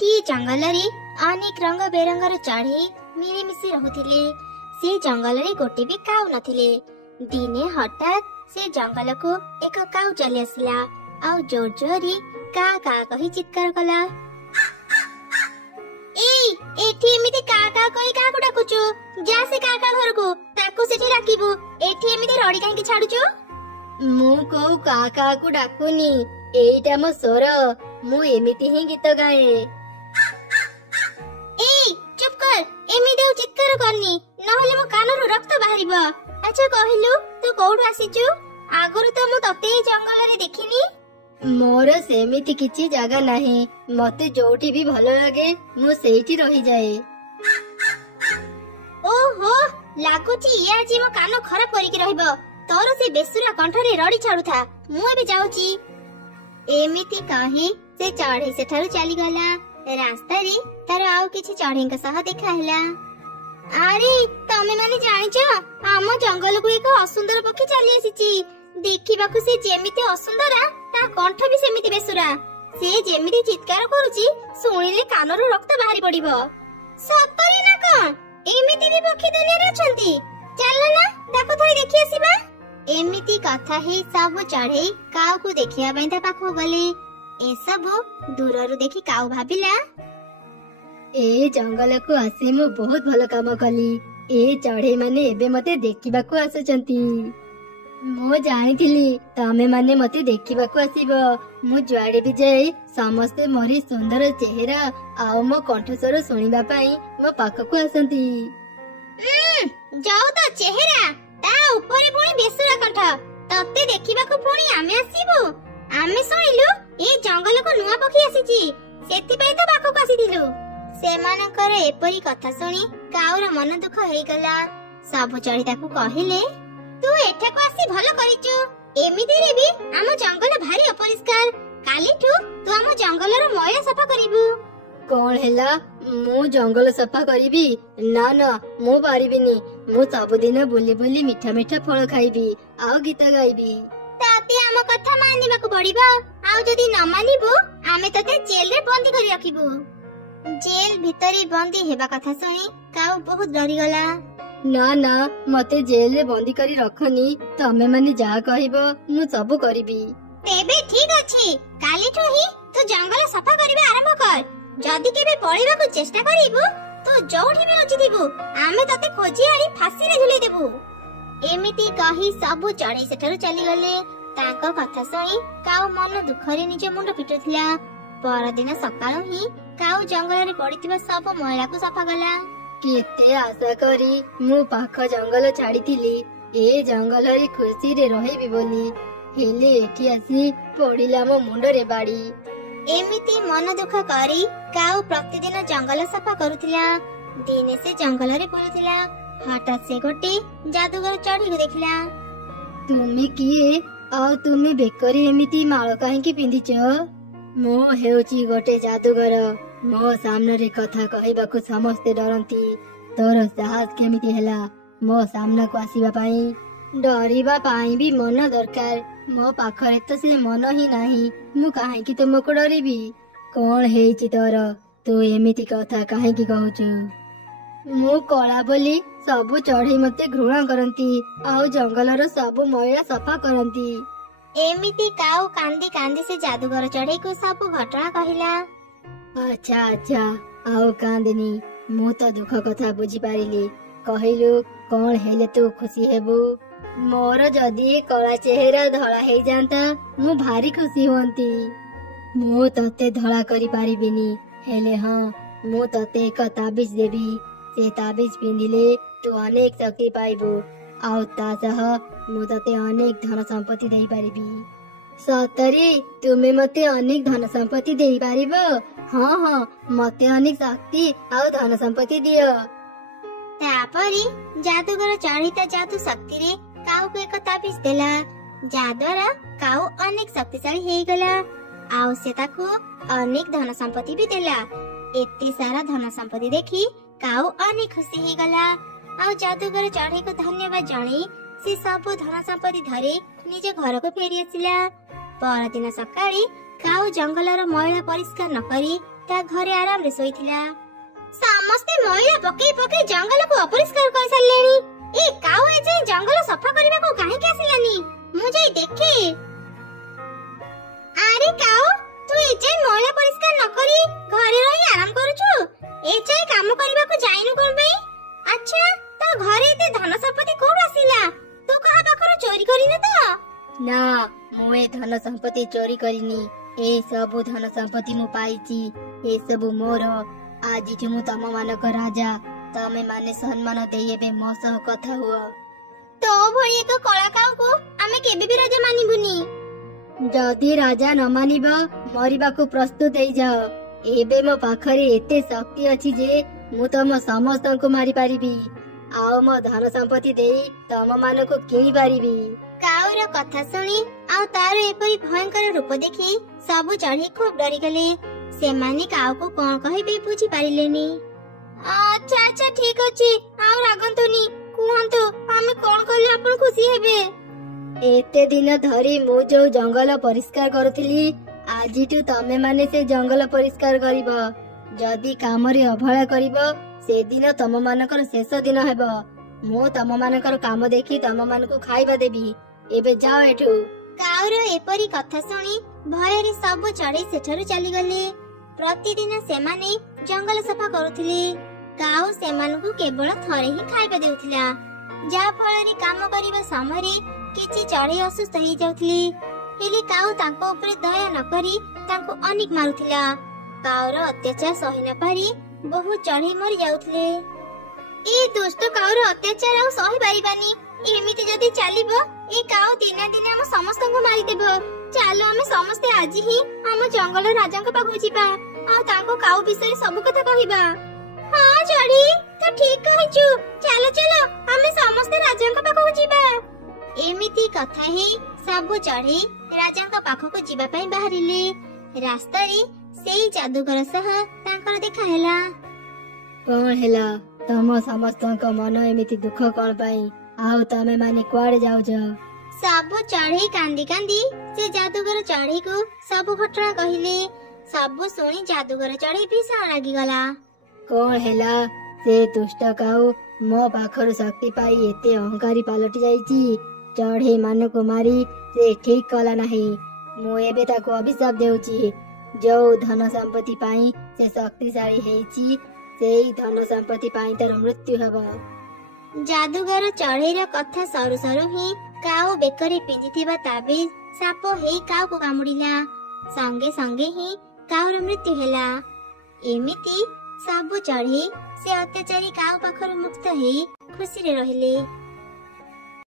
गोटे जंगल रे अनेक रंग बेरंगर चढ़ई मिलेमिशि रहुथिले। से जंगल रे गोटे भी काऊ नथिले। दिने हठात से जंगल को एक काऊ चली आसला आ जोर जोरी का कही चित्कार कला। एठी एमिति का कही का डाकुचु? जा से का घर को ताको सेठी डाकिबु। एठी एमिति रडी काहे छाडुचु? मु को का को डाकुनी, एटा मो स्वर। मु एमिति ही गीत गाए। चुप कर, एमिति चित्कार करनी नहले मो कानरु रक्त बाहरिबो। अच्छा कहिलु तू कोठु आसीचु? आगरु तो मु तते जंगल रे देखिनी। मोर सेमिति किछि जागा नाही। मते जोठी भी भलो लागे मु सेठी रही जाए। ओहो लागुची ये आजी मो कान खराब करिक रहइबो। तोर से बेसुरा कंठरे रडी छाडुथा। मु एबे जाउची। एमिति कहि से चढ़ई सेठारु चली गला। रास्ता रे तार आउ किछि चढ़ईक सह देखा हैला। अरे तमे माने जानिचो आम जंगल को एक असुंदर पक्षी चली आसीची। देखिबाकु से जेमिति असुंदरा ता कंठ भी सेमिति बेसुरा। से जेमिति चित्कार करूची सुनिले कानरु रक्त बाहरी पड़िबो। सतरे ना कोन एमिति भी पक्षी दुनिया रे अछंती? चल ना ताको थोड़ी देखि आसीबा। एमिति कथा हे सब चढ़ई काऊ को देखिया पई ता पाखो गले। ए सब दूररु देखि काऊ भाबिला, ए जंगल को आसी मु बहुत भलो काम कली। ए चढ़ई माने एबे मते देखिबाकू आसुचंती। मु जानिथिली तमे माने मते देखिबाकू आसीबो। मु जुआडे भी जाई समस्ते मोरी सुंदर चेहरा आ मो कंठस्वर सुनिबा पई मो पाखकू आसंती। जाऊ तो चेहरा ता ऊपर पुणी बेसुरा कंठ तते देखिबाकू पुणी आमे आसीबो। आमे सुनिलु ए जंगल को नुआ पक्षी आसीची सेति पई तो पाखकू आसीदिलु। सेमानकर एपरी कथा सुनी काऊर मन दुख हेई गला। सब चढ़ी ताकू कहिले, तू एठाको आसी भलो करिचु। एमिति रे भी आम जंगल भारी अपरिष्कार। कालीठू तू आम जंगलर मैला सफा करिबु। कोन हेला मु जंगल सफा करिबी? ना ना मु पारिबिनी। मु सब दिन बुली बुली मीठा मीठा फल खाइबी आ गीत गाइबी। ताते आम कथा मानिबाकू पड़िबो। आ जदी न मानिबो आमे तते जेल रे बंदी करि रखिबु। जेल भितरी बंदी हेबा कथा सुनी काऊ बहुत डरी गला। ना ना मते जेल रे बंदी करी रखनी। तमे माने जा कहिबो मु सब करिबी। तेबे ठीक अछि। कालीठू ही तू जंगल सफा करिबा आरंभ कर। जदी केबे पळिबाकू चेष्टा करिबु तू जोठी भी लुचिदिबु आमे तते खोजी आनी फांसी रे झुलेई देबु। एमिति कहि सब चढ़ई सेठारु चली गले। ताको कथा सुनी काऊ मन दुखरे निज मुंड पिटुथिला। परदिन सकाळु ही काऊ जंगल रे पड़िथिबा सब मैला को सफा गला। केते आशा करी मु पाख जंगल छाड़ीथिली ए जंगल रे खुशी रे रहिबी बोली। हेले एठी आसी पड़िला मो मुंड रे बाड़ी। एमिति मन दुख करी काऊ प्रतिदिन जंगल सफा करुथिला। दिने से जंगल रे बुलुथिला। हठात से गोटे जादूगर चढ़ी को देखिला। तुमे किए आ तुमे बेकरी एमिति माळ काहेकि पिंदिच? मो हेउची गोटे जादूगर। मो सामने रे कथा कहबाकू समस्ते डरंती। तोर साहस केमिति हैला मो सामना को आसीबा पाई? डरिबा पाई भी मन दरकार। मो पाखरे तो से मन ही नाही। मु काहेकि तुमको डरिबी? कोन हेइची तोर? तू एमिति कथा काहेकि कहूचु? मु कला बोली सबु चढ़ई मते घृणा करंती आ जंगलर सबु मैला सफा करंती। एमिति काऊ कांदी कांदी से जादूगर चढ़ई को सब घटना कहिला। अच्छा अच्छा आओ कांदिनी मु तो दुख कथा बुझी पारिली। कहिलु कोन हेले तू खुशी हेबु? मोर जदी कला चेहरा धला हेई जानता मु भारी खुशी होंती। मु तते धला करी पारिबिनी हेले हां मु तते एक ताबिज देबी। से ताबिज पिंदिले तू अनेक शक्ति पाइबु आउ ता सह मु तते अनेक धन संपत्ति देई पारिबी। सतरे तुमे मते अनेक धन संपत्ति देई पारिबो? हाँ हाँ मते अनेक शक्ति आउ धन संपत्ति दियो। तापरी जादूगर चढ़ीता जादू शक्ति रे काऊ को एक ताबिज देला। जाद्वारा काऊ अनेक शक्तिशाली हेई गला। आउ से ताको अनेक धन संपत्ति भी देला। एते सारा धन संपत्ति देखी काऊ अनेक खुशी हेई गला। आउ जादूगर चढ़ई को धन्यवाद जणाई से सब धन संपत्ति धरे निज घर को फेरी आसिला। परदिन सकाळे काऊ जंगलर मैला परिष्कार न करी ତା ଘରେ ଆରାମରେ ଶୋଇଥିଲା। ସମସ୍ତେ ମଇଳା ପକେଇ ପକେଇ ଜଙ୍ଗଲକୁ ଅପରିଷ୍କାର କରିସାରିଲେଣି। ଏ କାଉ ଏଯାଏଁ ଜଙ୍ଗଲ ସଫା କରିବାକୁ କାହିଁକି ଆସିଲାନି? ମୁଁ ଯାଇ ଦେଖେ। ଆରେ କାଉ, ତୁ ଏଯାଏଁ ମଇଳା ପରିଷ୍କାର ନ କରି ଘରେ ରହି ଆରାମ କରୁଛୁ? ଏଯାଏଁ କାମ କରିବାକୁ ଯାଇନୁ କଣ ପାଇଁ? ଆଚ୍ଛା, ତୋ ଘରେ ଏତେ ଧନ ସମ୍ପତ୍ତି କୋଉଠୁ ଆସିଲା? ତୁ କାହା ପାଖରୁ ଚୋରି କରିନୁ ତ? ନା, ମୁଁ ଏ ଧନ ସମ୍ପତ୍ତି ଚୋରି କରିନି। ଏ ସବୁ ଧନ ସମ୍ପତ୍ତି ମୁଁ ପାଇଛି। ଏ ସବୁ ମୋର। ଆଜିଠୁ ମୁଁ ତମ ମାନଙ୍କ ରାଜା। ତମେ ମାନେ ସମ୍ମାନ ଦେଇ ଏବେ ମୋ ସହ କଥା ହୁଅ। ତୋ ଭଳି ଏକ କଳା କାଉକୁ ଆମେ କେବେ ବି ରାଜା ମାନିବୁନି। ଯଦି ରାଜା ନ ମାନିବ, ମରିବାକୁ ପ୍ରସ୍ତୁତ ହେଇଯାଅ। ଏବେ ମୋ ପାଖରେ ଏତେ ଶକ୍ତି ଅଛି ଯେ ମୁଁ ତମ ସମସ୍ତଙ୍କୁ ମାରିପାରିବି, ଆଉ ମୋ ଧନ ସମ୍ପତ୍ତି ଦେଇ ତମ ମାନଙ୍କୁ କିଣି ପାରିବି। କାଉର କଥା ଶୁଣି ଆଉ ତାର ଏପରି ଭୟଙ୍କର ରୂପ ଦେଖି ସବୁ ଚଢ଼େଇ ଖୁବ୍ ଡରିଗଲେ। ସେମାନେ କାଉକୁ କଣ କହିବେ ବୁଝିପାରିଲେନି। ଆଚ୍ଛା ଆଚ୍ଛା, ଠିକ ଅଛି, ଆଉ ରାଗନ୍ତୁନି। କୁହନ୍ତୁ, ଆମେ କଣ କଲେ ଆପଣ ଖୁସି ହେବେ? ଏତେ ଦିନ ଧରି ମୁଁ ଯୋଉ ଜଙ୍ଗଲ ପରିଷ୍କାର କରୁଥିଲି, ଆଜିଠୁ ତମେ ମାନେ ସେ ଜଙ୍ଗଲ ପରିଷ୍କାର କରିବ। ଯଦି କାମରେ ଅବହେଳା କରିବ, ସେଦିନ ତମ ମାନଙ୍କର ଶେଷ ଦିନ ହେବ। ମୁଁ ତମ ମାନଙ୍କର କାମ ଦେଖି ତମ ମାନଙ୍କୁ ଖାଇବା ଦେବି। ଏବେ ଯାଅ ଏଠୁ। କାଉର ଏପରି କଥା ଶୁଣି ଭୟରେ ସବୁ ଚଢ଼େଇ ସେଠାରୁ ଚାଲିଗଲେ। ପ୍ରତିଦିନ ସେମାନେ ଜଙ୍ଗଲ ସଫା କରୁଥିଲେ। କାଉ ସେମାନଙ୍କୁ କେବଳ ଥରେ ହିଁ ଖାଇବା ଦେଉଥିଲା, ଯାହା ଫଳରେ କାମ କରିବା ସମୟରେ କିଛି ଚଢ଼େଇ ଅସୁସ୍ଥ ହେଇଯାଉଥିଲେ। ହେଲେ କାଉ ତାଙ୍କ ଉପରେ ଦୟା ନ କରି ତାଙ୍କୁ ଅନେକ ମାରୁଥିଲା। କାଉର ଅତ୍ୟାଚାର ସହି ନ ପାରି ବହୁ ଚଢ଼େଇ ମରି ଯାଉଥିଲେ। ଏ ଦୁଷ୍ଟ କାଉର ଅତ୍ୟାଚାର ଆଉ ସହି ପାରିବାନି। ଏମିତି ଯଦି ଚାଲିବ, ଏ କାଉ ଦିନେ ଦିନେ ଆମ ସମସ୍ତଙ୍କୁ ମାରିଦେବ। ଚାଲ ଆମେ ସମସ୍ତେ ଆଜି ହିଁ ଆମ ଜଙ୍ଗଲ ରାଜାଙ୍କ ପାଖକୁ ଯିବା, ଆଉ ତାଙ୍କୁ କାଉ ବିଷୟରେ ସବୁ କଥା କହିବା। ହଁ ଚଢ଼େଇ, ତୁ ଠିକ କହିଛୁ। ଚାଲ ଚାଲ, ଆମେ ସମସ୍ତେ ରାଜାଙ୍କ ପାଖକୁ ଯିବା। ଏମିତି କଥା ହେଇ ସବୁ ଚଢ଼େଇ ରାଜାଙ୍କ ପାଖକୁ ଯିବା ପାଇଁ ବାହାରିଲେ। ରାସ୍ତାରେ ସେଇ ଯାଦୁଗର ସହ ତାଙ୍କର ଦେଖା ହେଲା। କଣ ହେଲା? ତମ ସମସ୍ତଙ୍କ ମନ ଏମିତି ଦୁଃଖ କଣ ପାଇଁ? ଆଉ ତମେ ମାନେ କୁଆଡେ ଯାଉଛ? ସବୁ ଚଢ଼େଇ କାନ୍ଦି କାନ୍ଦି ସେ ଯାଦୁଗର ଚଢ଼େଇକୁ ସବୁ ଘଟଣା କହିଲେ। ସବୁ ଶୁଣି ଯାଦୁଗର ଚଢ଼େଇ ଭୀଷଣ ଲାଗିଗଲା। କଣ ହେଲା? ସେ ଦୁଷ୍ଟ କାଉ ମୋ ପାଖରୁ ଶକ୍ତି ପାଇ ଏତେ ଅହଙ୍କାରୀ ପାଲଟି ଯାଇଛି। ଚଢ଼େଇ ମାନଙ୍କୁ ମାରି ସେ ଠିକ କଲା ନାହିଁ। ମୁଁ ଏବେ ତାକୁ ଅଭିଶାପ ଦେଉଛି। ଯୋଉ ଧନ ସମ୍ପତ୍ତି ପାଇଁ ସେ ଶକ୍ତିଶାଳୀ ହେଇଛି, ସେଇ ଧନ ସମ୍ପତ୍ତି ପାଇଁ ତାର ମୃତ୍ୟୁ ହେବ। ଯାଦୁଗର ଚଢ଼େଇର କଥା ସରୁ ସରୁ ହିଁ କାଉ ବେକରେ ପିନ୍ଧିଥିବା ତାବିଜ ସାପ ହେଇ କାଉକୁ କାମୁଡ଼ିଲା। ସଙ୍ଗେ ସଙ୍ଗେ ହିଁ କାଉର ମୃତ୍ୟୁ ହେଲା। ଏମିତି ସବୁ ଚଢ଼େଇ ସେ ଅତ୍ୟାଚାରୀ କାଉ ପାଖରୁ ମୁକ୍ତ ହେଇ ଖୁସିରେ ରହିଲେ।